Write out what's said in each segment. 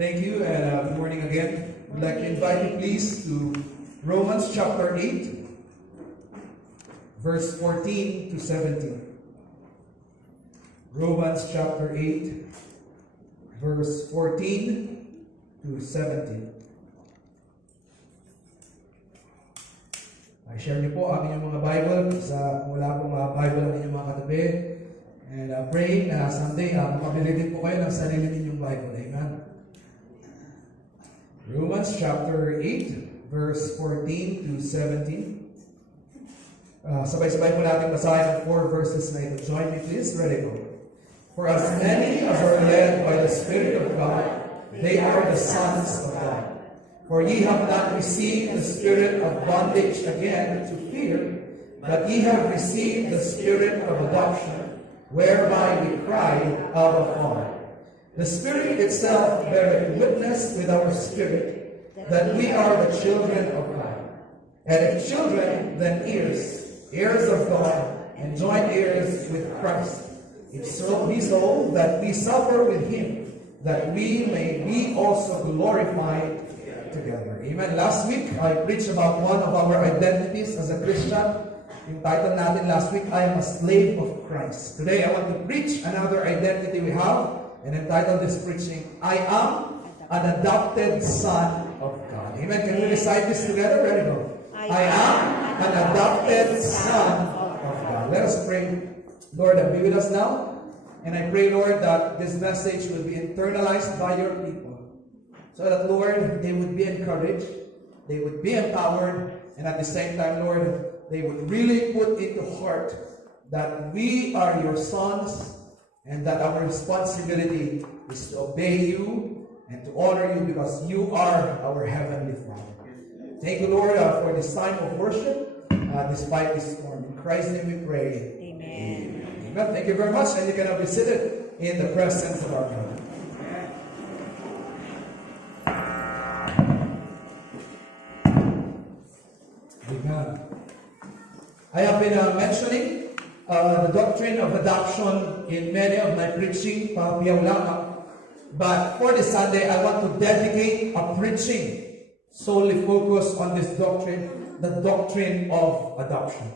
Thank you, and good morning again. I'd like to invite you, please, to Romans chapter 8, verse 14 to 17. Romans chapter 8, verse 14 to 17. I-share niyo po ang inyong mga Bible sa mula pong mga Bible ang inyong mga katabi. And praying na someday makabili din po kayo ng sarili ninyong Bible. Amen. Romans chapter 8, verse 14 to 17. Sabay-sabay po natin basahin ang 4 verses na ito. Join me please. Ready, go. For as many as are led by the Spirit of God, they are the sons of God. For ye have not received the spirit of bondage again to fear, but ye have received the spirit of adoption, whereby we cry, Abba, Father. The Spirit itself beareth witness with our spirit that we are the children of God. And if children, then heirs, heirs of God, and joint heirs with Christ. If so be so that we suffer with him, that we may be also glorified together. Amen. Last week, I preached about one of our identities as a Christian. Yung title natin last week, I am a slave of Christ. Today, I want to preach another identity we have, and entitle this preaching, I am an adopted son of God. Amen. Can we recite this together? Ready, go. I am an adopted son of God. Let us pray. Lord, be with us now. And I pray, Lord, that this message will be internalized by your people. So that, Lord, they would be encouraged, they would be empowered, and at the same time, Lord, they would really put into heart that we are your sons and that our responsibility is to obey you and to honor you because you are our Heavenly Father. Thank you, Lord, for this time of worship, despite this storm. In Christ's name we pray. Amen. Amen. Thank you very much, and you can be seated in the presence of our God. I have been mentioning the doctrine of adoption in many of my preaching, but for this Sunday, I want to dedicate a preaching solely focused on this doctrine, the doctrine of adoption.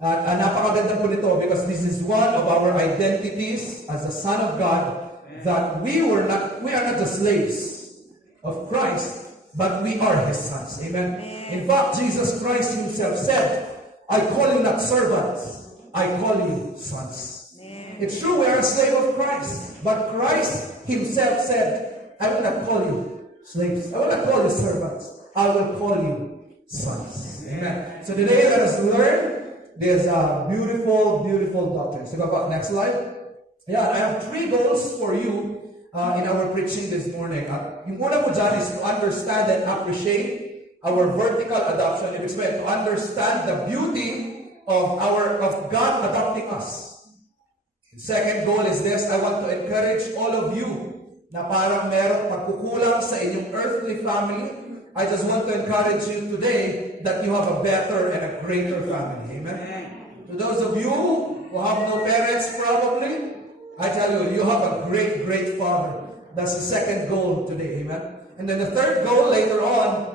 Napakaganda po nito because this is one of our identities as a son of God, that we are not the slaves of Christ, but we are His sons. Amen. In fact, Jesus Christ Himself said, I call you not servants, I call you sons. Amen. It's true we are a slave of Christ, but Christ Himself said, I will not call you slaves, I will not call you servants, I will call you sons. Amen. So today let us learn this beautiful, beautiful doctrine. So go back, next slide. Yeah, I have 3 goals for you in our preaching this morning. Yung una po dyan is to understand and appreciate our vertical adoption. Ibig sabihin, to understand the beauty of God adopting us. The second goal is this: I want to encourage all of you na parang merong pagkukulang sa inyong earthly family. I just want to encourage you today that you have a better and a greater family. Amen? To those of you who have no parents probably, I tell you, you have a great, great father. That's the second goal today. Amen? And then the third goal later on,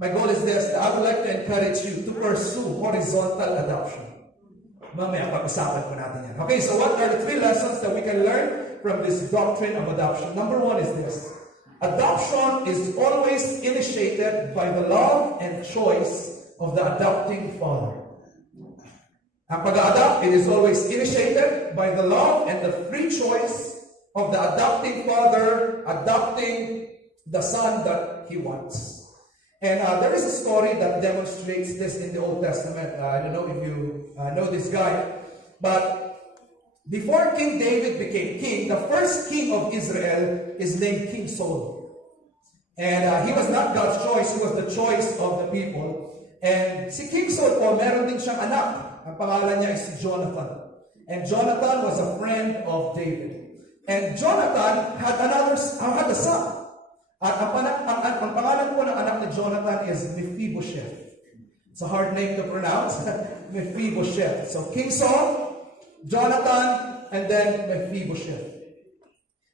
my goal is this: I would like to encourage you to pursue horizontal adoption. Mamaya, pag-usapan po natin yan. Okay, so what are the 3 lessons that we can learn from this doctrine of adoption? Number 1 is this: adoption is always initiated by the love and choice of the adopting father. Ang pag-adopt, it is always initiated by the love and the free choice of the adopting father, adopting the son that he wants. And there is a story that demonstrates this in the Old Testament. I don't know if you know this guy, but before King David became king, the first king of Israel is named King Saul. And he was not God's choice, he was the choice of the people. And si King Saul po, meron din siyang anak. Ang pangalan niya is si Jonathan. And Jonathan was a friend of David. And Jonathan had a son. At ang pangalan po ng anak ni Jonathan is Mephibosheth. It's a hard name to pronounce. Mephibosheth. So King Saul, Jonathan, and then Mephibosheth.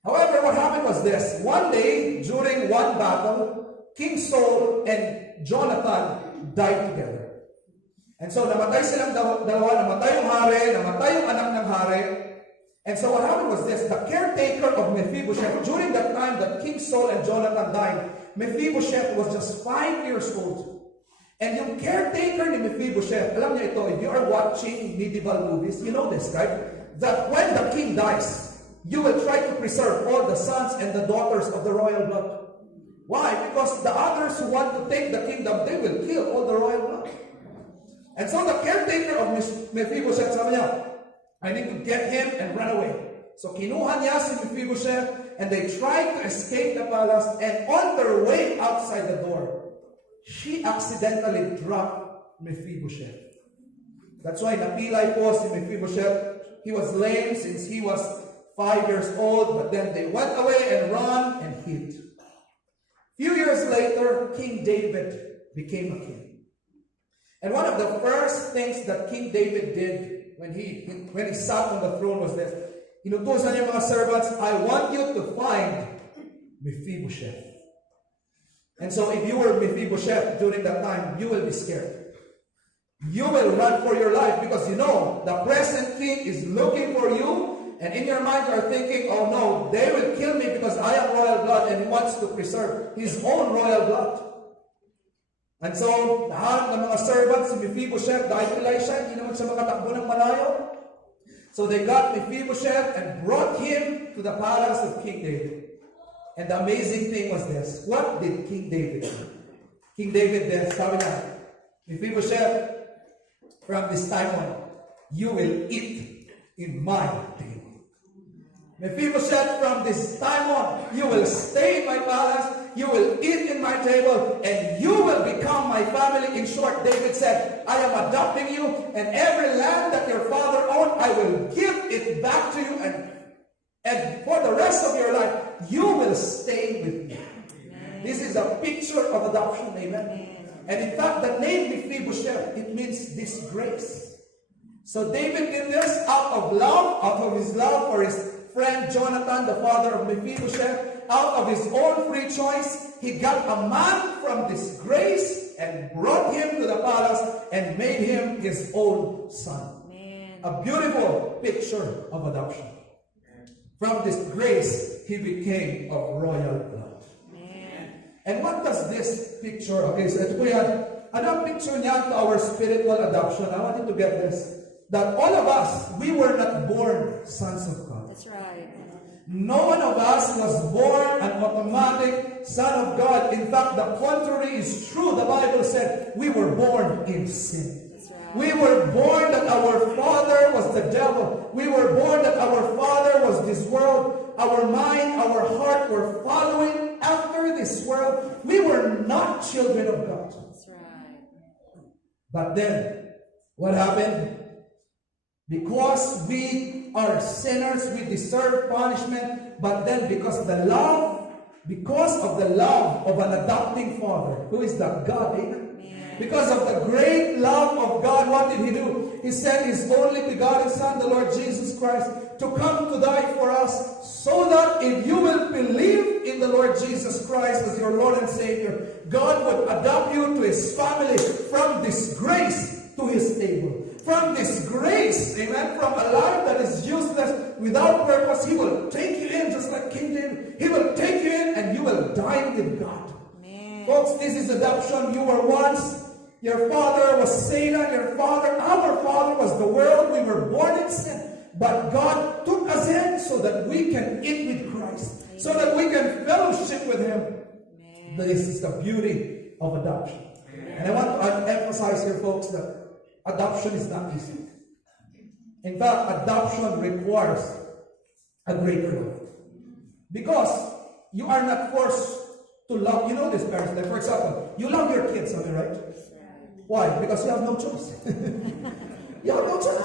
However, what happened was this. One day, during one battle, King Saul and Jonathan died together. And so namatay silang dalawa, namatay yung hari, namatay yung anak ng hari. And so what happened was this, the caretaker of Mephibosheth, during that time that King Saul and Jonathan died, Mephibosheth was just 5 years old. And yung caretaker ni Mephibosheth, alam niyo ito, if you are watching medieval movies, you know this, right? That when the king dies, you will try to preserve all the sons and the daughters of the royal blood. Why? Because the others who want to take the kingdom, they will kill all the royal blood. And so the caretaker of Mephibosheth, sabi niya, I need to get him and run away. So kinuha niya si Mephibosheth, and they tried to escape the palace, and on their way outside the door, she accidentally dropped Mephibosheth. That's why napilay po si Mephibosheth. He was lame since he was 5 years old, but then they went away and ran and hid. Few years later, King David became a king. And one of the first things that King David did when he sat on the throne was this. Inutusan niya mga servants, I want you to find Mephibosheth. And so if you were Mephibosheth during that time, you will be scared. You will run for your life because you know the present king is looking for you, and in your mind you are thinking, oh no, they will kill me because I am royal blood, and he wants to preserve his own royal blood. And so, lahat ng mga servants, si Mephibosheth, dahil pilay siya, hindi naman siya makatakbo ng malayo. So they got Mephibosheth and brought him to the palace of King David. And the amazing thing was this. What did King David do? King David then, sabi niya, Mephibosheth, from this time on, you will eat in my table. Mephibosheth, from this time on, you will stay in my palace, you will eat in my table, and you will become my family. In short, David said, I am adopting you, and every land that your father owned, I will give it back to you, and for the rest of your life, you will stay with me. Amen. This is a picture of adoption, amen? Amen. And in fact, the name Mephibosheth, it means disgrace. So David did this out of love, out of his love for his friend Jonathan, the father of Mephibosheth. Out of his own free choice, he got a man from disgrace and brought him to the palace and made him his own son. Amen. A beautiful picture of adoption. From disgrace, he became of royal blood. Amen. And what does this picture, okay, so ito po yan, ano picture niya to our spiritual adoption? I want you to get this. That all of us, we were not born sons of God. That's right. No one of us was born an automatic son of God. In fact, the contrary is true. The Bible said we were born in sin. That's right. We were born that our father was the devil. We were born that our father was this world. Our mind, our heart were following after this world. We were not children of God. That's right. But then, what happened? Because we are sinners, we deserve punishment. But then because of the love of an adopting father, who is that? God, amen? Amen. Because of the great love of God, what did he do? He sent his only begotten Son, the Lord Jesus Christ, to come to die for us, so that if you will believe in the Lord Jesus Christ as your Lord and Savior, God would adopt you to his family, from disgrace to his table. From disgrace, amen, from a life that is useless, without purpose, he will take you in, just like King David. He will take you in and you will dine with God. Amen. Folks, this is adoption. You were once, your father was Satan, our father was the world. We were born in sin. But God took us in so that we can eat with Christ, so that we can fellowship with him. Amen. This is the beauty of adoption. Amen. And I want to emphasize here, folks, that adoption is not easy. In fact, adoption requires a greater love. Because you are not forced to love. You know this, parents. Like, for example, you love your kids, am I right? Why? Because you have no choice. You have no choice.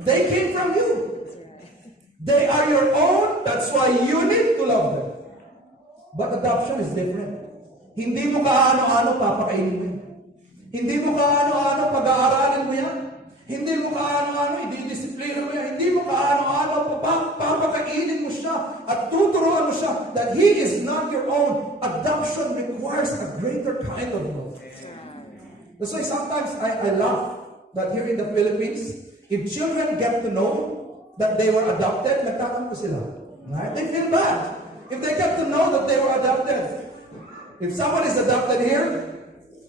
They came from you. They are your own. That's why you need to love them. But adoption is different. Hindi mo kaano-ano papakainin mo. Hindi mo kaano-ano pag-aaralin mo yan. Hindi mo kaano-ano, i-disciplina mo yan. Hindi mo kaano-ano, papakainin mo siya at tuturuan mo siya that he is not your own. Adoption requires a greater kind of love. That's why sometimes I laugh that here in the Philippines, if children get to know that they were adopted, nagtatampo sila. Right? They feel bad. If they get to know that they were adopted. If someone is adopted here,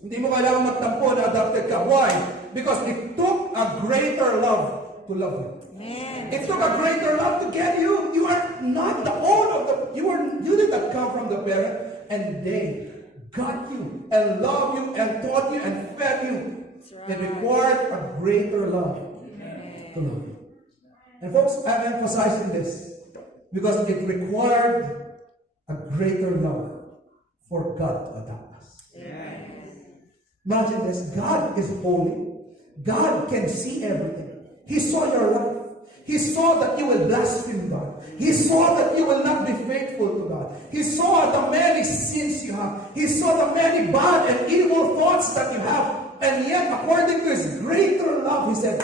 hindi mo kailangan magtampo na adopted ka. Why? Because it took a greater love to love you. Amen. It took a greater love to get you. You are not the own of the. You did not come from the parent, and they got you and loved you and taught you and fed you. Right. It required a greater love to love you. And folks, I'm emphasizing this because it required a greater love for God to adopt us. Imagine this. God is holy. God can see everything. He saw your life. He saw that you will blaspheme God. He saw that you will not be faithful to God. He saw the many sins you have. He saw the many bad and evil thoughts that you have. And yet, according to His greater love, He said,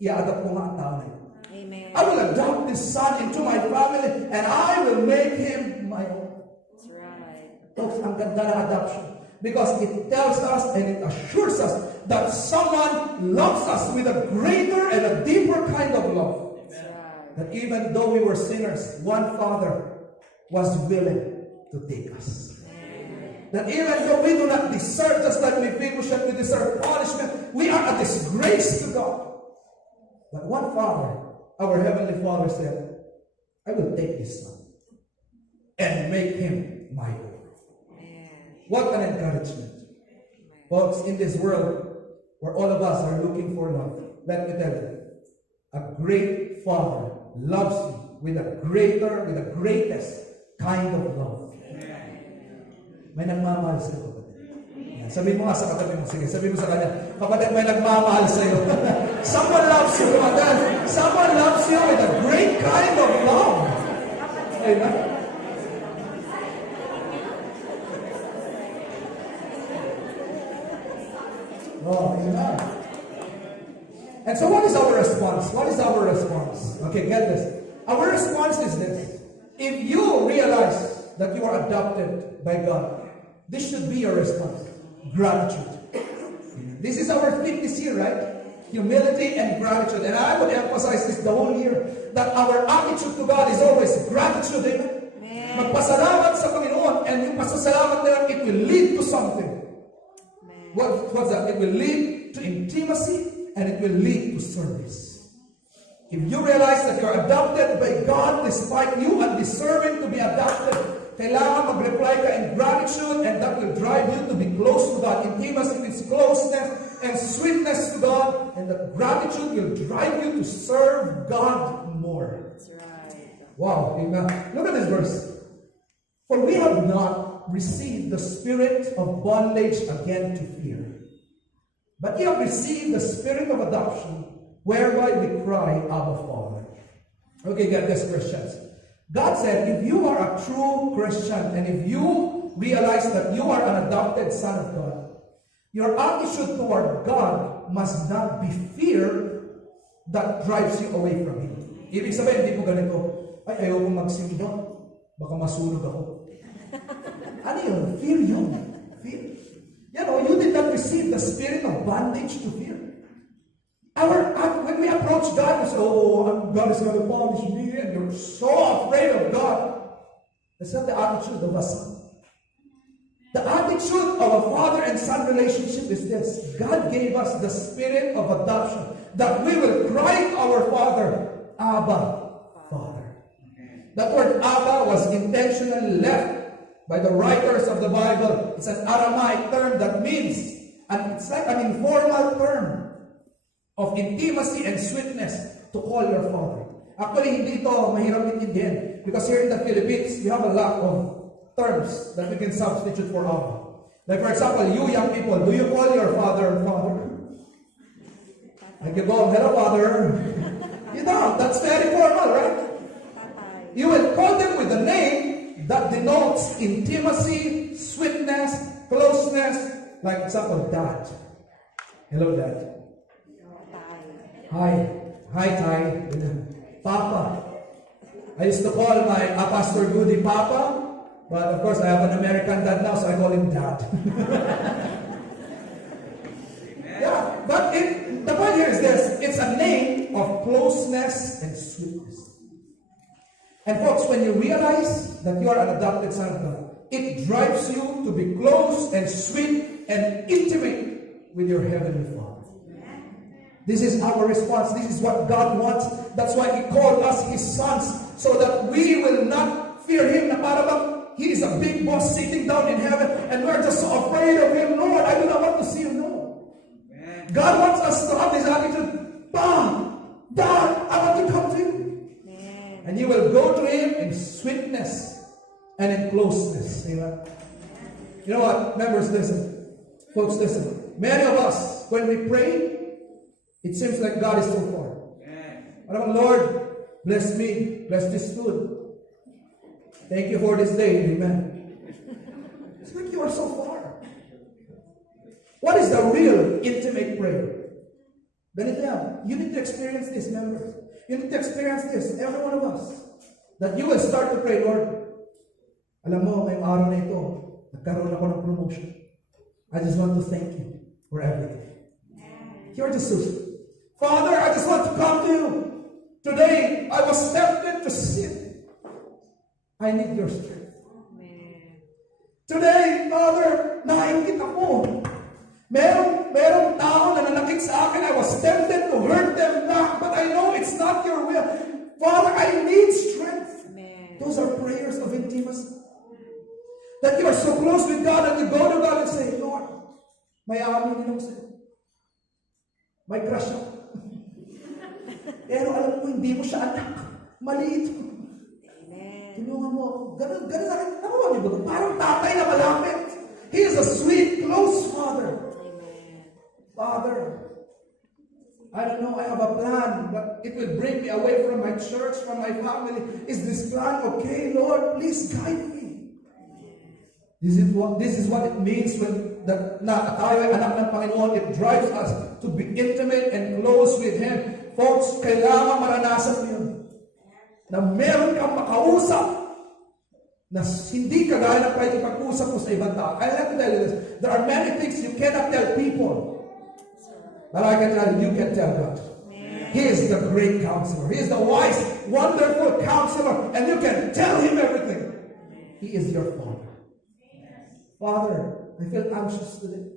i-adopt ko nga ang tao na yun. Amen. I will adopt this son into my family and I will make him my own. That's right. Folks, ang ganda ng adoption. Because it tells us and it assures us that someone loves us with a greater and a deeper kind of love. That's right. That even though we were sinners, one Father was willing to take us. That even though we do not deserve, just like Mephibosheth, we deserve punishment, we are a disgrace to God. But one Father, our Heavenly Father said, I will take this son and make him my own. What an encouragement. Folks, in this world where all of us are looking for love, let me tell you, a great Father loves you with the greatest kind of love. May nagmamahal sa iyo, kapatid. Sabi mo nga sa katabi mo, sige, sabi mo sa kanya, kapatid, may nagmamahal sa iyo. Someone loves you, kapatid. Someone loves you with a great kind of love. Amen. Oh, amen. And so what is our response? What is our response? Okay, get this. Our response is this. If you realize that you are adopted by God, this should be your response. Gratitude. This is our theme this year, right? Humility and gratitude. And I would emphasize this the whole year, that our attitude to God is always gratitude. Amen? Magpasalamat sa Panginoon, and yung pasasalamat na it will lead to something. What's that? It will lead to intimacy and it will lead to service. If you realize that you're adopted by God despite you undeserving to be adopted, kailangan mag-reply ka in gratitude, and that will drive you to be close to God. Intimacy means closeness and sweetness to God, and that gratitude will drive you to serve God more. That's right. Wow, amen. Look at this verse. For we have not received the spirit of bondage again to fear, but you have received the spirit of adoption, whereby we cry, Abba, Father. Okay, get this, Christians. God said, if you are a true Christian, and if you realize that you are an adopted son of God, your attitude toward God must not be fear that drives you away from Him. Ibig sabihin, hindi mo ganito, ay, ayaw kong magsimba, baka masunog ako. Ano yun? Fear yun. Fear. You know, you did not receive the spirit of bondage to fear. When we approach God and say, oh, God is going to punish me, and you're so afraid of God, that's not the attitude of a son. The attitude of a father and son relationship is this. God gave us the spirit of adoption, that we will cry to our Father, Abba, Father. That word Abba was intentionally left by the writers of the Bible. It's an Aramaic term that means, and it's like an informal term of intimacy and sweetness to call your father. Actually, hindi ito mahirap intindihin, because here in the Philippines, we have a lot of terms that we can substitute for Abba. Like for example, you young people, do you call your father, Father? Like you go, hello, Father. You don't. That's very formal, right? You will call them with a name that denotes intimacy, sweetness, closeness. Like example, Dad. Hello, Dad. Hi. Hi, Ty. Papa. I used to call my Pastor Goody Papa, but of course I have an American dad now, so I call him Dad. Yeah, but the point here is this. It's a name of closeness and sweetness. And folks, when you realize that you are an adopted son of God, it drives you to be close and sweet and intimate with your Heavenly Father. This is our response. This is what God wants. That's why He called us His sons, so that we will not fear Him na para bang He is a big boss sitting down in heaven and we're just so afraid of Him. Lord, I do not want to see You. No. God wants us to have this attitude. Dad, I want to come to You. And you will go to Him in sweetness and in closeness. Amen. You know what? Members, listen. Folks, listen. Many of us, when we pray, it seems like God is so far. Lord, bless me. Bless this food. Thank You for this day. Amen. It's like You are so far. What is the real intimate prayer? Ganito yan. You need to experience this, members. You need to experience this, every one of us. That you will start to pray, Lord, alam mo, ngayong araw na ito, nagkaroon ako ng promotion. I just want to thank You for everything. You're just so sweet. Father, I just want to come to You. Today, I was tempted to sin. I need Your strength. Today, Father, naingit ako. Merong tao na nanakit sa akin. I was tempted to hurt them back, but I know it's not Your will. Father, I need strength. Amen. Those are prayers of intimacy. That you are so close with God and you go to God and say, Lord, may amin din ako sa'yo. May crush ako. Pero alam mo, hindi mo siya anak. Maliit. Amen. Tulungan mo. Ganun na rin. Nakuha niyo ba? Parang tatay na malapit. He is a sweet, close father. Father, I don't know, I have a plan, but it will bring me away from my church, from my family. Is this plan okay, Lord? Please guide me. This is what it means when tayo ay anak ng Panginoon. It drives us to be intimate and close with Him. Folks, kailangan maranasan mo yun. Na meron kang makausap na hindi kagaya ng pwede pag-usap mo sa ibang tao. I like to tell you this. There are many things you cannot tell people. But I can tell you, you can tell God. He is the great counselor. He is the wise, wonderful counselor. And you can tell Him everything. He is your Father. Father, I feel anxious today.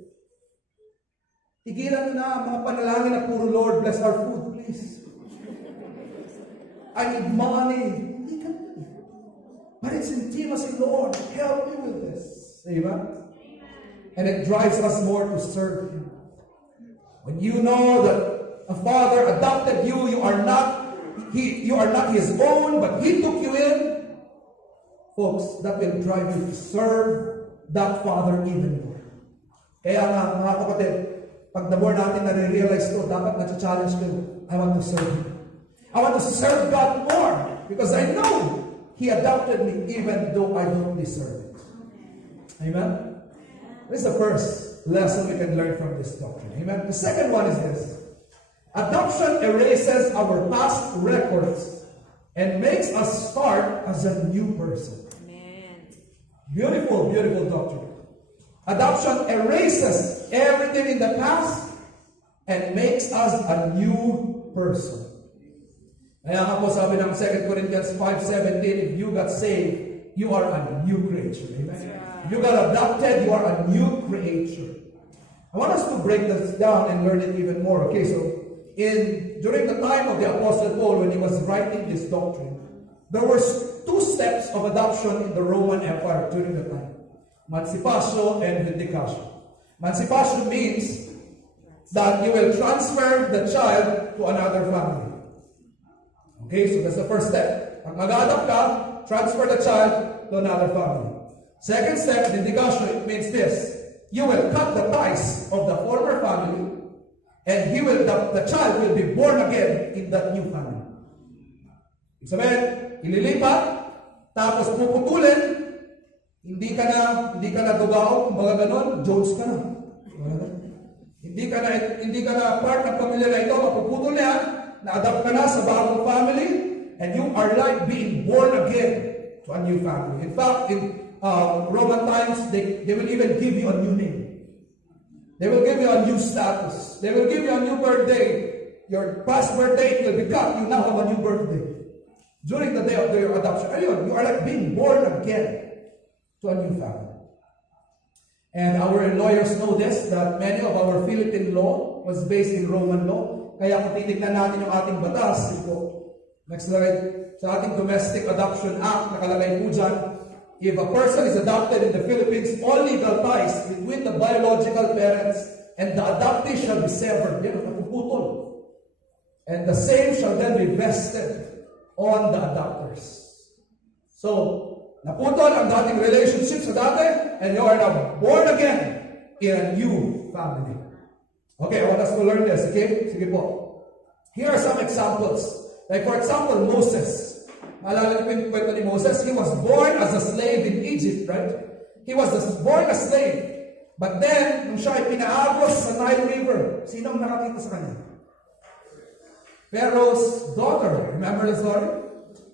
Tigilan na mga panalangin na puro, Lord, bless our food, please. I need money. But it's intimacy, Lord. Help me with this. Amen? And it drives us more to serve Him. When you know that a Father adopted you, you are not His own, but He took you in. Folks, that will drive you to serve that Father even more. Kaya nga, mga kapatid, pag the more natin nare-realize to, dapat na-challenge ko, I want to serve Him. I want to serve God more because I know He adopted me even though I don't deserve it. Amen? This is the first lesson we can learn from this doctrine. Amen? The second one is this. Adoption erases our past records and makes us start as a new person. Amen. Beautiful, beautiful doctrine. Adoption erases everything in the past and makes us a new person. Kaya nga po sabi ng 2 Corinthians 5:17, if you got saved, you are a new creature. Amen? You got adopted, you are a new creature. I want us to break this down and learn it even more. Okay, so during the time of the Apostle Paul, when he was writing this doctrine, there were two steps of adoption in the Roman Empire during the time. Emancipatio and vindicatio. Emancipatio means that you will transfer the child to another family. Okay, so that's the first step. Pag mag-adopt ka, transfer the child to another family. Second step, vindicatio, it means this. You will cut the ties of the former family, and the child will be born again in that new family. Ibig sabihin, ililipat, tapos puputulin, hindi ka na dugaw, kumbaga ganon, Jones ka na. Hindi ka na part ng pamilya na ito, mapuputol na yan, na-adapt ka na sa bagong family, and you are like being born again to a new family. In fact, in Roman times, they will even give you a new name. They will give you a new status. They will give you a new birthday. Your past birthday will be cut. You now have a new birthday. During the day of your adoption. Ayun, you are like being born again to a new family. And our lawyers know this, that many of our Philippine law was based in Roman law. Kaya kung titignan natin yung ating batas, ito, next slide, sa ating Domestic Adoption Act, nakalagay po dyan, if a person is adopted in the Philippines, all legal ties between the biological parents and the adoptee shall be severed. Yan, napuputol. And the same shall then be vested on the adopters. So, naputol ang dating relationship sa dati, and you are now born again in a new family. Okay, I want us to learn this, okay? Sige po. Here are some examples. Like for example, Moses. Maalala niyo po yung kwento ni Moses? He was born as a slave in Egypt, right? He was born a slave. But then, nung siya ay pinaagos sa Nile River, sinong nakakita sa kanya? Pharaoh's daughter. Remember the story?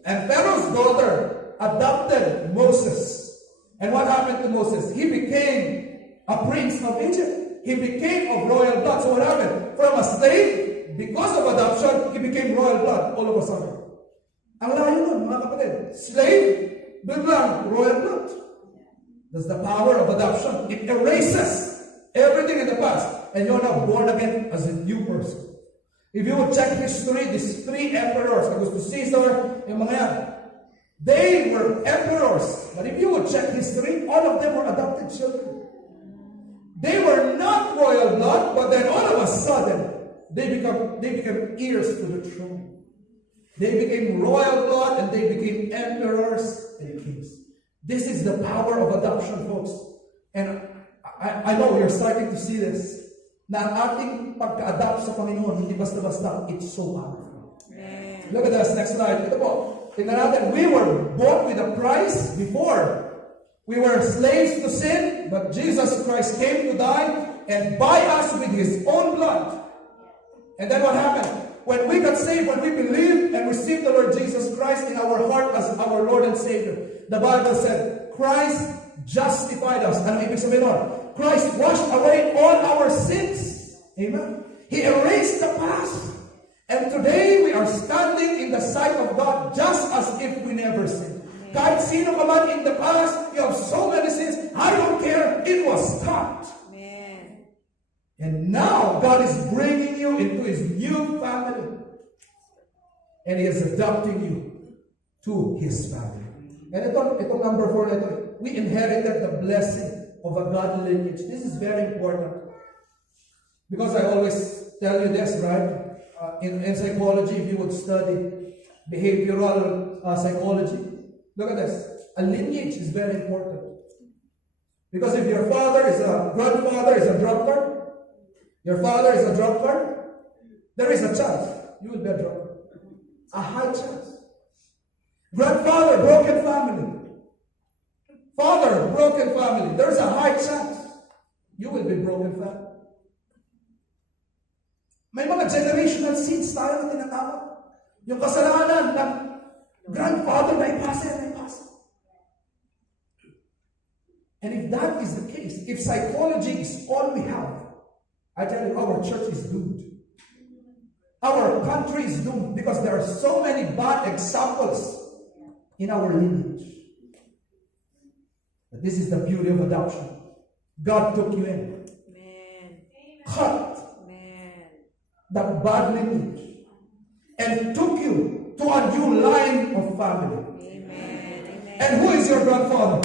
And Pharaoh's daughter adopted Moses. And what happened to Moses? He became a prince of Egypt. He became of royal blood. So what happened? From a slave, because of adoption, he became royal blood all of a sudden. Ang layo nun, mga kapatid. Slave, biglang royal blood. That's the power of adoption. It erases everything in the past. And you're now born again as a new person. If you would check history, these three emperors, Augustus Caesar, yung mga yan, they were emperors. But if you would check history, all of them were adopted children. They were not royal blood, but then all of a sudden, they became heirs to the throne. They became royal blood, and they became emperors and kings. This is the power of adoption, folks. And I know you're starting to see this. Na ang ating pagka-adapt sa Panginoon, hindi basta-basta, it's so powerful. Amen. Look at this, next slide. Ito po, tingnan natin, we were bought with a price before. We were slaves to sin, but Jesus Christ came to die and buy us with His own blood. And then what happened? When we got saved, when we believed and received the Lord Jesus Christ in our heart as our Lord and Savior, the Bible said, Christ justified us. Ano ibig sabihin nun? Christ washed away all our sins. Amen. He erased the past. And today we are standing in the sight of God just as if we never sinned. Kahit sino ka man in the past, you have so many sins. I don't care. It was cut. Amen. And now God is bringing you into His new family. And He is adopting you to His family. And itong number 4 na ito, we inherited the blessing of a godly lineage. This is very important. Because I always tell you this, right? In psychology, if you would study behavioral psychology, look at this. A lineage is very important. Because if your grandfather is a drunkard, your father is a drunkard, there is a chance you will be a drunkard. A high chance. Grandfather, broken family. Father, broken family. There's a high chance you will be broken family. May mga generational seeds tayo na tinatawag. Yung kasalanan ng grandfather na ipasa. And if that is the case, if psychology is all we have, I tell you, our church is doomed. Our country is doomed because there are so many bad examples in our lineage. But this is the beauty of adoption. God took you in. Amen. Cut Amen. the bad lineage and took you to a new line of family. Amen. And who is your grandfather?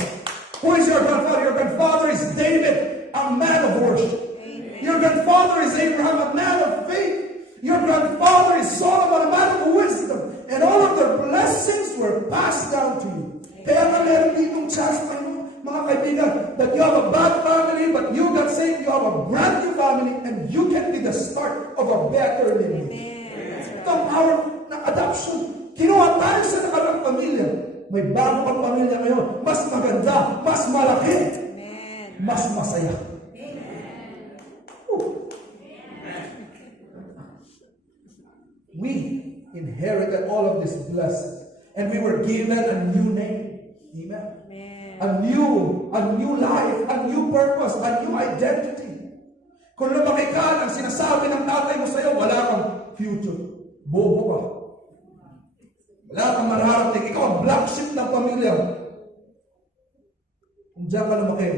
Who is your grandfather? Your grandfather is David, a man of worship. Amen. Your grandfather is Abraham, a man of faith. Your grandfather is Solomon, a man of wisdom. And all of their blessings were passed down to you. Kaya nga meron ditong chance tayo, mga kaibigan, that you have a bad family, but you got saved, you have a brand new family, and you can be the start of a better lineage. Ito ang power ng adoption. Kinuha tayo sa nakarang pamilya. May bago pang pamilya ngayon. Mas maganda, mas malaki, mas masaya. all of these blessings. And we were given a new name. Amen. Amen. A new life, a new purpose, a new identity. Kung lumaki ka, ang sinasabi ng tatay mo sa'yo, wala kang future. Bobo ka. Wala kang mararating. Ikaw ang black sheep ng pamilya. Kung diyan ka lumaki,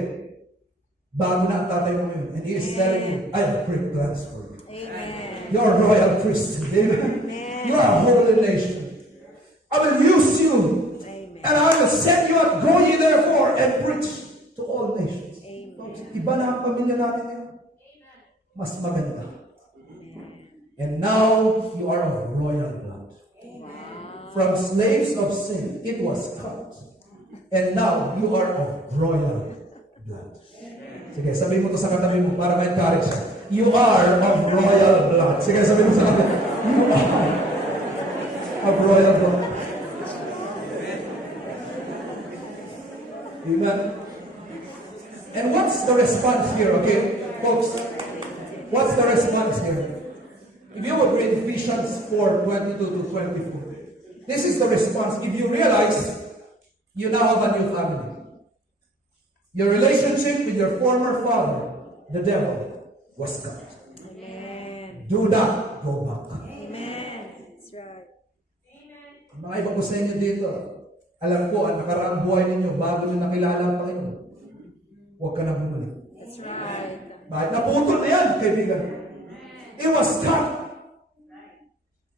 bago na ang tatay mo ngayon. And he is telling you, I have great plans for you. Amen. You are a royal priesthood. Amen. Amen. You are a holy nation. I will use you. Amen. And I will send you out. Go ye therefore and preach to all nations. Amen. Folks, iba na ang pamilya natin ngayon. Mas maganda. And now you are of royal blood. From slaves of sin, it was cut. And now you are of royal blood. Sige, sabihin mo to sa katabi mo para ma-encourage siya. You are of royal blood. Sige, sabihin mo sa katabi. You are of royal blood. Amen. And what's the response here, okay? Folks, what's the response here? If you would read Ephesians 4:22 to 24, this is the response. If you realize you now have a new family, your relationship with your former father, the devil, was cut. Amen. Do not go back. Amen. That's right. Mga iba ko sa inyo dito, alam ko, ang nakaraang buhay ninyo, bago nyo nakilala ang Panginoon, huwag ka na bumalik. That's right. Bakit naputol na yan, kaibigan? It was cut.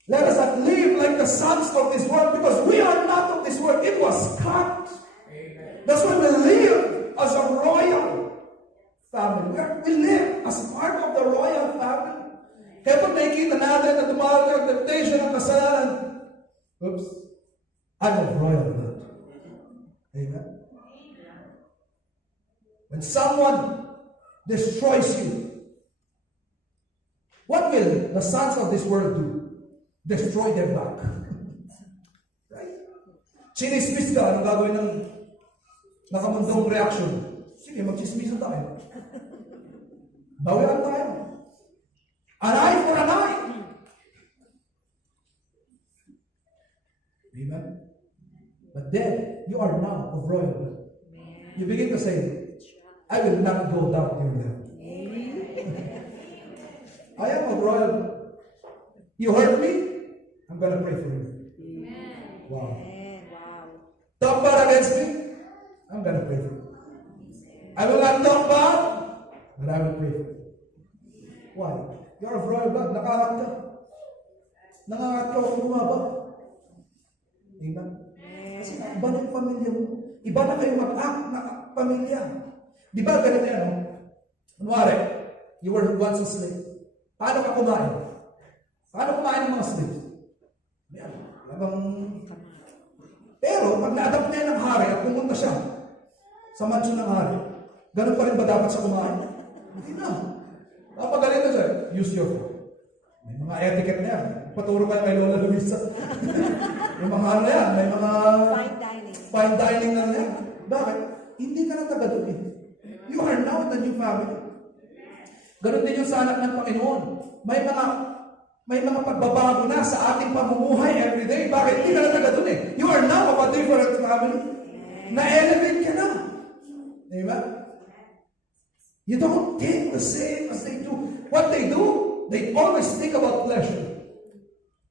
Let us not live like the sons of this world, because we are not of this world. It was cut. That's why we live as a royal family. We live as part of the royal family. Kaya pag nakikita natin na dumarating ang temptation ng kasalanan, oops, I'm of royal blood. Amen. When someone destroys you, what will the sons of this world do? Destroy them back. Right? Chinismis ka, anong gagawin ng nakamundong reaction? Sige, magchismisan tayo. Bawian tayo. An eye for an eye. Amen? But then, you are now of royal blood. You begin to say, I will not go down your level. I am of royal blood. You hurt me? I'm going to pray for you. Amen. Wow. Amen. Wow. Talk bad against me? I'm going to pray for you. I will not talk bad, but I will pray for you. Why? You're of royal blood. Nakakat ka. Nangangat ka kung bumaba. Amen? Kasi iba na yung pamilya mo. Iba na kayo mag-act na pamilya. Di ba ganito yan, no? Kunwari, you were once a slave. Paano ka kumain? Paano kumain ng mga slaves? Yan. Pero, pag na-adapt na yan ng hari at pumunta siya sa mansyon ng hari, ganun pa rin ba dapat sa kumain? Hindi na. Kapagalit na siya, use your phone. May mga etiquette na yan. Paturo kayo kay Lola Luisa. May mga ano yan, may mga Fine dining. fine dining na yan. Bakit? Hindi ka na taga doon eh. You are now the new family. Ganun din yung sa anak ng Panginoon. May mga pagbabago na sa ating pamumuhay everyday. Bakit? Hindi ka na taga doon eh. You are now of a different family. Na-elevate ka na. Diba? You don't think the same as they do. What they do, they always think about pleasure.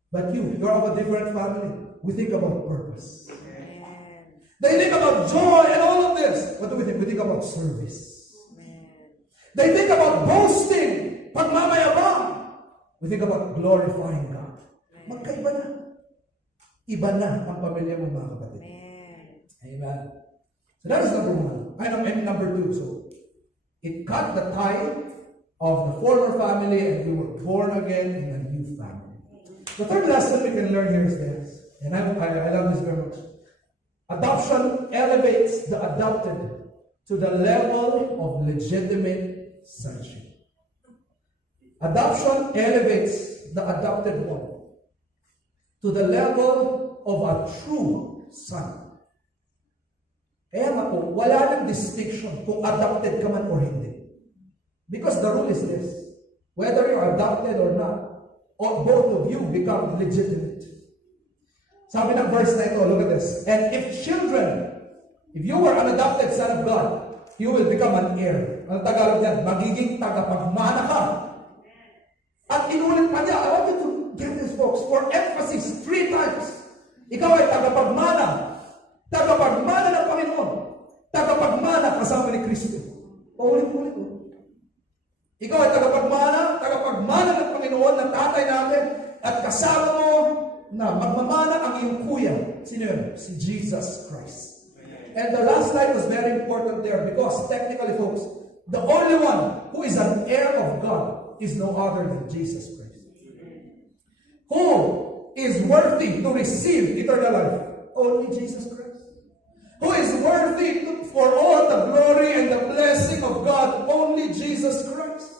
But you're of a different family. We think about purpose. Amen. They think about joy and all of this. What do we think? We think about service. Amen. They think about boasting, pagmamayabang. We think about glorifying God. Magkaiba na. Iba na ang pamilya mo, mga kapatid. Amen. Amen. So that is number one. And number two. So it cut the tie of the former family and we were born again in a new family. The third lesson we can learn here is this. And I love this very much. Adoption elevates the adopted to the level of legitimate sonship. Adoption elevates the adopted one to the level of a true son. Kaya nga po, wala nang distinction kung adopted ka man or hindi. Because the rule is this. Whether you're adopted or not, or both of you become legitimate. Sabi ng verse na ito, look at this. And if children, if you were an adopted son of God, you will become an heir. Ang Tagalog yan, magiging tagapagmana ka. At inulit pa niya, I want you to get this, folks, for emphasis 3 times. Ikaw ay tagapagmana. Tagapagmana ng Panginoon. Tagapagmana kasama ni Kristo. Paulit-ulit. Ikaw ay tagapagmana ng Panginoon, ng tatay natin, at kasama mo na magmamana ang iyong kuya. Sino yun? Si Jesus Christ. And the last line was very important there because technically, folks, the only one who is an heir of God is no other than Jesus Christ. Who is worthy to receive eternal life? Only Jesus Christ. Who is worthy for all the glory and the blessing of God? Only Jesus Christ.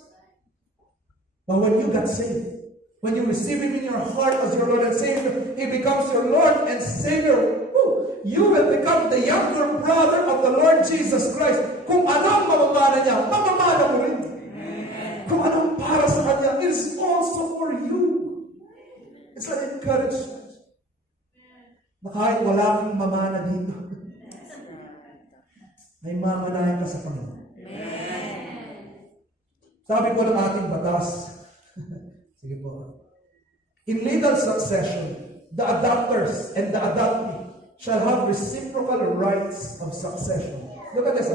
But when you got saved, when you receive Him in your heart as your Lord and Savior, He becomes your Lord and Savior. You will become the younger brother of the Lord Jesus Christ. Kung anong mamamana niya, mamamana mo rin. Kung anong para sa Kanya, it's also for you. It's an encouragement. Na kahit wala kang mamana dito, may mamanahin ka sa Panginoon. Sabi po ng ating batas, sige po, in legal succession, the adopters and the adoptee shall have reciprocal rights of succession. Look at this,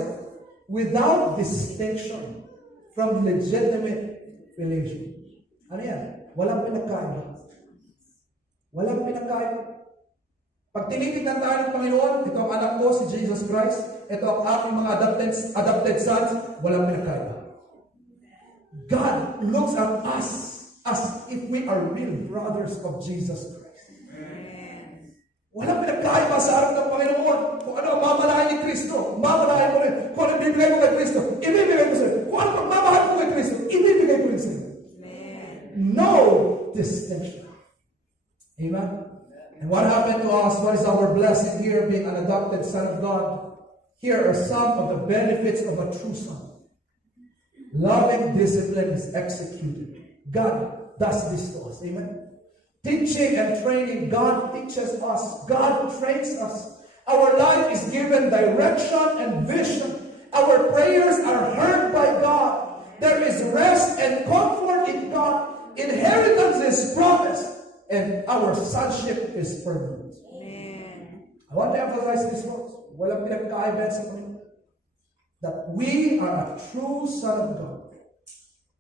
without distinction from legitimate relation. Ano yan? Walang pinagkaiba. Walang pinagkaiba. Pag tinitignan tayo ng Panginoon, ito ang anak ko, si Jesus Christ, ito ang aking mga adopted sons, walang pinagkaiba. God looks at us as if we are real brothers of Jesus Christ. Walang pinagkaiba sa harap ng Panginoon. Kung ano ang mamalahin ni Kristo, mamalahin mo rin. Kung ano ibibigay ko kay Kristo, ibibigay ko sa'yo. Kung ano pagmamahal ko kay Kristo, ibibigay ko rin sa'yo. No distinction. Amen? And what happened to us? What is our blessing here, being an adopted son of God? Here are some of the benefits of a true son. Loving discipline is executed. God does this to us. Amen? Teaching and training, God teaches us. God trains us. Our life is given direction and vision. Our prayers are heard by God. There is rest and comfort in God. Inheritance is promised. And our sonship is permanent. Amen. I want to emphasize this, folks. Walang pinagkaiba sa Panginoon. That we are a true son of God.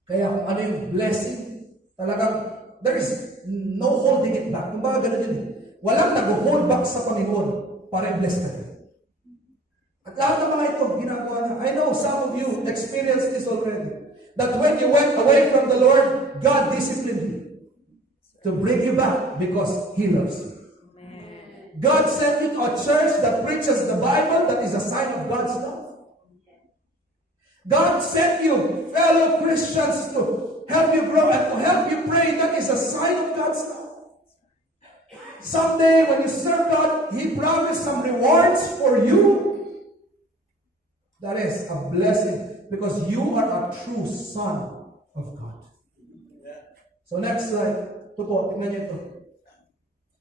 Kaya kung ano yung blessing, talagang there is no holding it back. Kung baga ganun din. Walang nag-hold back sa Panginoon para i-bless ka. At lahat ng mga ito, ginagawa niya. I know some of you experienced this already. That when you went away from the Lord, God disciplined you to bring you back because He loves you. Amen. God sent you to a church that preaches the Bible, that is a sign of God's love. God sent you fellow Christians to help you grow and to help you pray. That is a sign of God's love. Someday when you serve God, He promised some rewards for you. That is a blessing because you are a true son of God. So next slide. Ito po, tingnan niyo ito.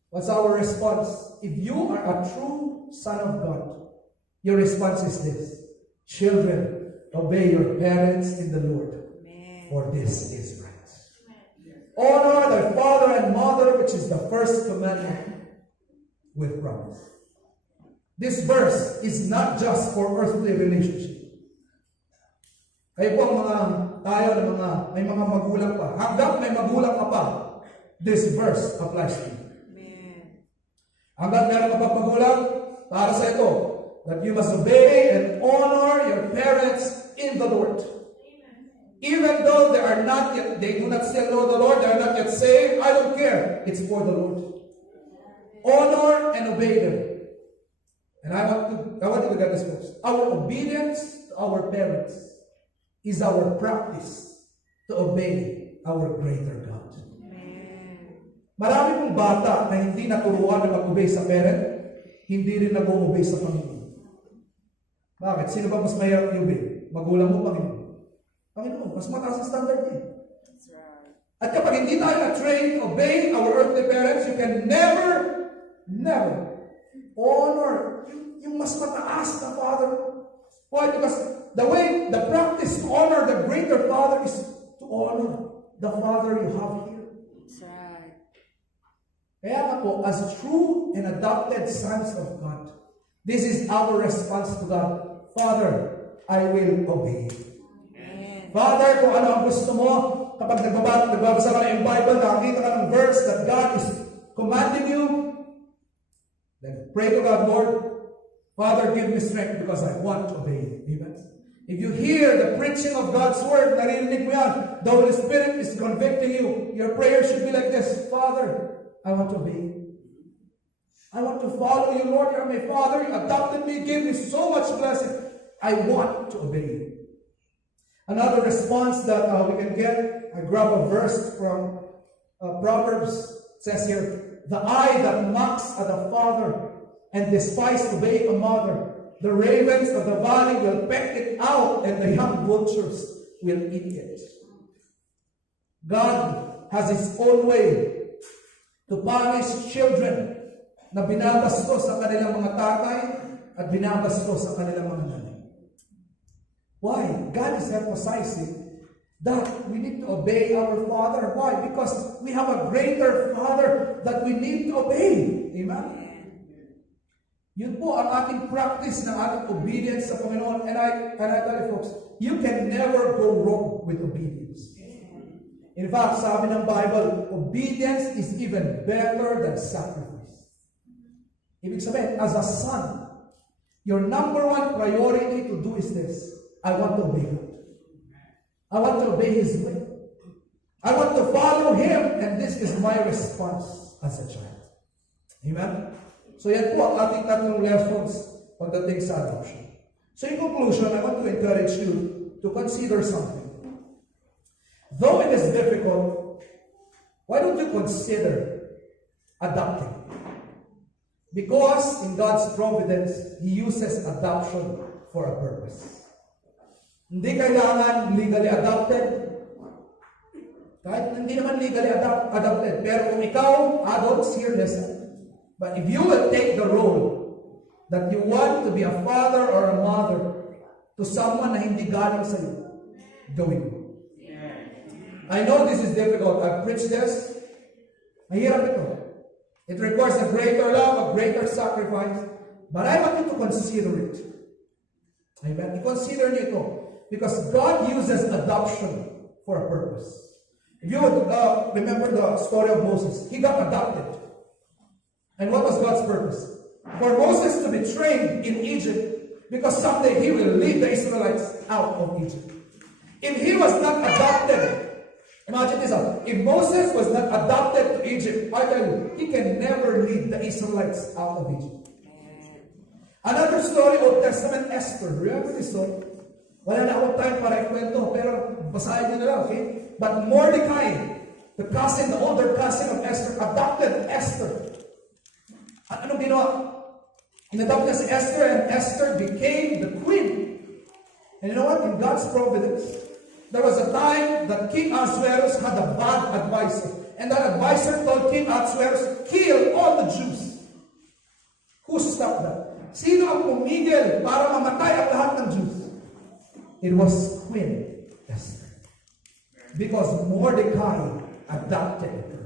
What's our response? If you are a true son of God, your response is this. Children, obey your parents in the Lord, for this is right. Honor thy father and mother, which is the first commandment with promise. This verse is not just for earthly relationship. Kayo po ang mga tayo na may mga magulang pa. Hanggang may magulang ka pa, this verse applies to you. Amen. Hanggang meron ka pa magulang, para sa ito, that you must obey and honor your parents in the Lord. Even though they do not still know the Lord, they are not yet saved, I don't care. It's for the Lord. Honor and obey them. And I want you to get this first. Our obedience to our parents is our practice to obey our greater God. Amen. Marami pong bata na hindi naturuan na mag-obey sa parent, hindi rin nag-obey sa Panginoon. Bakit? Sino ba mas mahirap i-obey? Magulang mo, Panginoon. Panginoon, mas mataas ang standard niya. That's right. At kapag hindi tayo na-train to obey our earthly parents, you can never Never. Honor yung mas mataas na Father. Why? Because the practice to honor the greater Father is to honor the Father you have here. That's right. Kaya nga po, as true and adopted sons of God, this is our response to God. Father, I will obey. Amen. Father, kung ano ang gusto mo, kapag nagbabasa ka ng Bible, nakakita ka ng verse that God is commanding you, then pray to God, Lord, Father, give me strength because I want to obey. Amen. If you hear the preaching of God's word, narinig mo yan, the Holy Spirit is convicting you. Your prayer should be like this: Father, I want to obey. I want to follow you, Lord. You're my Father. You adopted me, gave me so much blessing. I want to obey you. Another response that we can get, I grab a verse from Proverbs. It says here, the eye that mocks at a father and despise obey a mother, the ravens of the valley will peck it out, and the young vultures will eat it. God has His own way to punish children na binabastos sa kanilang mga tatay at binabastos sa kanilang mga nanay. Why? God is emphasizing that we need to obey our Father. Why? Because we have a greater Father that we need to obey. Amen? Yun po ang ating practice ng ating obedience sa Panginoon. And I tell you folks, you can never go wrong with obedience. In fact, sabi ng Bible, obedience is even better than sacrifice. Ibig sabihin, as a son, your number one priority to do is this: I want to obey God. I want to obey His way. I want to follow Him, and this is my response as a child. Amen? So yan po ang ating tatlong lessons pagdating sa adoption. So in conclusion, I want to encourage you to consider something. Though it is difficult, why don't you consider adopting? Because in God's providence, He uses adoption for a purpose. Hindi kailangan legally adopted. Kahit hindi naman legally adopted. Pero kung ikaw, adults, here, listen. But if you will take the role that you want to be a father or a mother to someone na hindi galing sa iyo, gawin mo. I know this is difficult. I've preached this. Mahirap ito. It requires a greater love, a greater sacrifice. But I want you to consider it. Amen. I-consider niyo ito. Because God uses adoption for a purpose. If you would remember the story of Moses, he got adopted. And what was God's purpose? For Moses to be trained in Egypt, because someday he will lead the Israelites out of Egypt. If he was not adopted, imagine this, if Moses was not adopted to Egypt, I tell you, he can never lead the Israelites out of Egypt. Another story, Old Testament, Esther. Remember this story? Wala na akong time para ikwento, pero basahin nyo na lang, okay? But Mordecai, the cousin, the older cousin of Esther, adopted Esther. Anong ginawa? Inadopt niya si Esther, and Esther became the queen. And you know what? In God's providence, there was a time that King Ahasuerus had a bad advisor. And that advisor told King Ahasuerus, kill all the Jews. Who stopped that? Sino ang pumigil para mamatay ang lahat ng Jews? It was Queen Esther. Because Mordecai adopted her.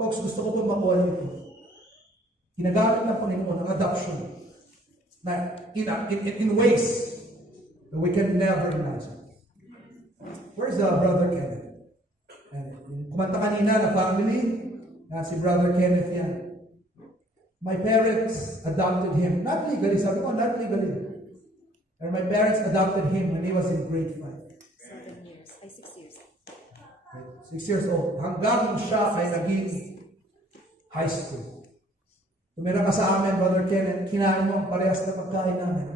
Folks, gusto ko po makuha nito. Ginagamit ng Panginoon ang adoption na in ways that we can never imagine. Where's Brother Kenneth? Kumanta kanina na family, si Brother Kenneth yan. My parents adopted him. Not legally, sabi ko, not legally. And my parents adopted him when he was in grade 5. 7 years. 6 years. 6 years old. Hanggang siya ay naging high school. Tumira ka sa amin, Brother Kenneth, kinain mo parehas na pagkain namin.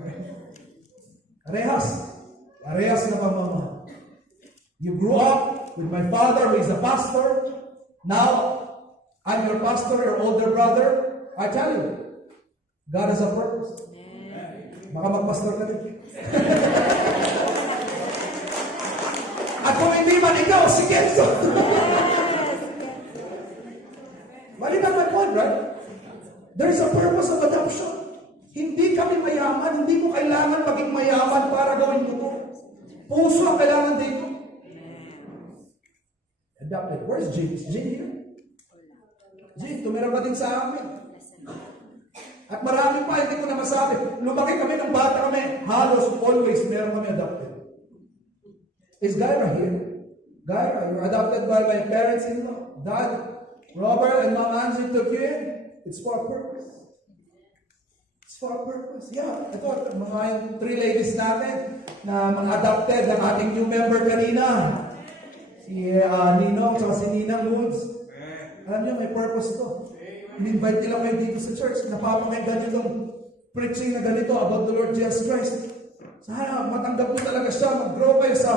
Parehas na pamamahal. You grew up with my father who is a pastor. Now, I'm your pastor, your older brother. I tell you, God has a purpose. Baka magpastor ka rin. At kung hindi man ikaw, sige. Balik ang my point, right? Puso ang kailangan dito. Adopted. Where's Jane? Is Jane here? Jane, tumira ka din sa amin. At marami pa, hindi ko na masabi. Lumaki kami ng bata kami. Halos always meron kami adopted. Is Gyra here? Gyra, you're adopted by my parents-in-law. Dad, Robert, and Mom Angie took you in. It's for a purpose. It's for a purpose. Yeah, ito, mga yung 3 ladies natin na mga adopted ng ating new member kanina. Si Ninong, at si Ninang Woods. Alam niyo, may purpose to. In-invite nila kayo dito sa church. Napapakinggan niyo ng preaching na ganito about the Lord Jesus Christ. Sana matanggap niyo talaga siya. Mag-grow kayo sa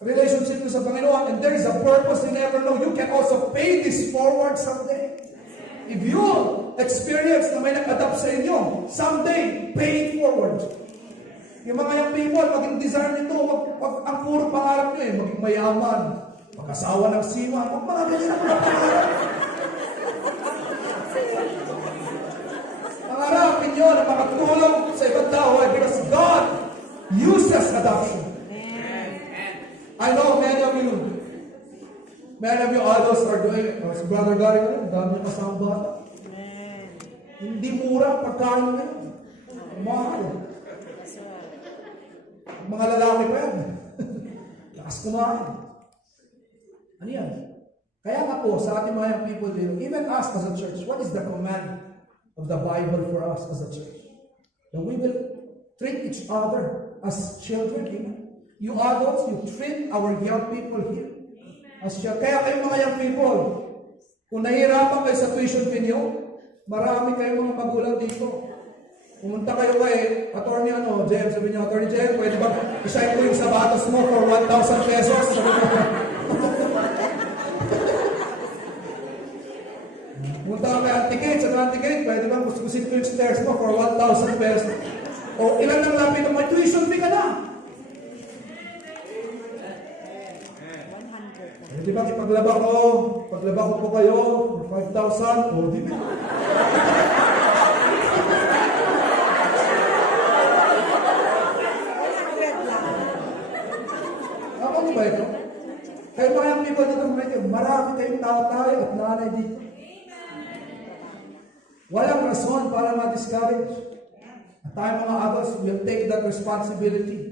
relationship niyo sa Panginoon. And there is a purpose you never know. You can also pay this forward someday. If you experience na may nag-adapt sa inyo, someday, pay it forward. Yung mga young people, maging desire nito, ang puro pangarap nyo maging mayaman, mag-asawa ng sima, mga ganyan ang mga pangarap. Pangarapin nyo na makatulong sa ibang tao because God uses adoption. I know many of you adults are doing it. Si Brother Gary ko rin, dami niya kasama bata. Hindi mura pagkain na yun. Mahal. Mga lalaki pa yan. Lakas kumain. Ano yan? Kaya nga po, sa ating mga young people dito, even us as a church, what is the command of the Bible for us as a church? That we will treat each other as children. Amen? You adults, you treat our young people here as children. Kaya kayo mga young people, kung nahihirapan kayo sa tuition fee niyo, marami kayong mga magulang dito. Pumunta kayo kay Attorney Jem, sabi niyo, Attorney Jem, pwede ba isayang ko yung sapatos mo for 1,000 pesos? Sabi niyo, pumunta ka kay Antikate, sa Antikate, pwede ba kuskusin ko yung stairs mo for 1,000 pesos? O ilan lang lapit ng may tuition fee ka na? Di ba, paglaba ko po kayo, 5,000, o di ba? Ako ba ito? Kayo mga yung people dito, marami kayong tatay at nanay dito. Walang rason para ma-discourage. At tayo mga adults, we'll take that responsibility.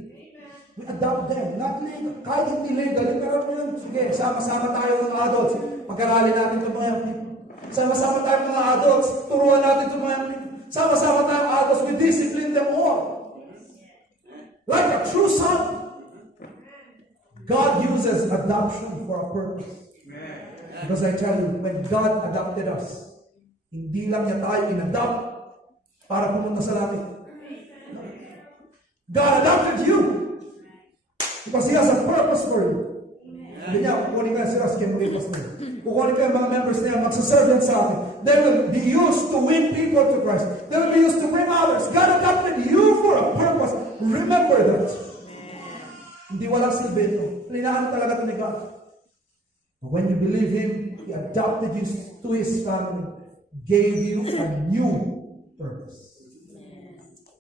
We adopt them, not legal. Kahit hindi legal, pero yun, sige, sama-sama tayo mga adults. Pag-aralin natin itong mga people. Sama-sama tayo mga adults, turuan natin itong mga people. Sama-sama tayo mga adults, we discipline them all. Like a true son. God uses adoption for a purpose. Because I tell you, when God adopted us, hindi lang niya tayo in-adopt para pumunta sa langit. God adopted you. Because He has a purpose for you. Hindi niya, kukunin ka sila sa Kimberly Pastor. Kukunin ka yung mga members niya, magsaserve yan sa akin. They will be used to win people to Christ. They will be used to bring others. God adopted you for a purpose. Remember that. Hindi walang silbi ito. Linaan talaga ito ni God. But when you believe Him, He adopted you to His family, gave you a new purpose.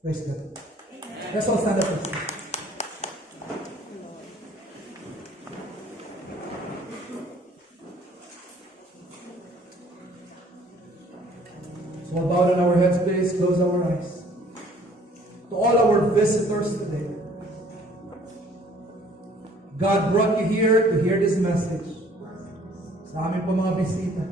Praise God. Let's all stand up. So we'll bow down our heads, please. Close our eyes. To all our visitors today, God brought you here to hear this message. Sa amin po mga bisita.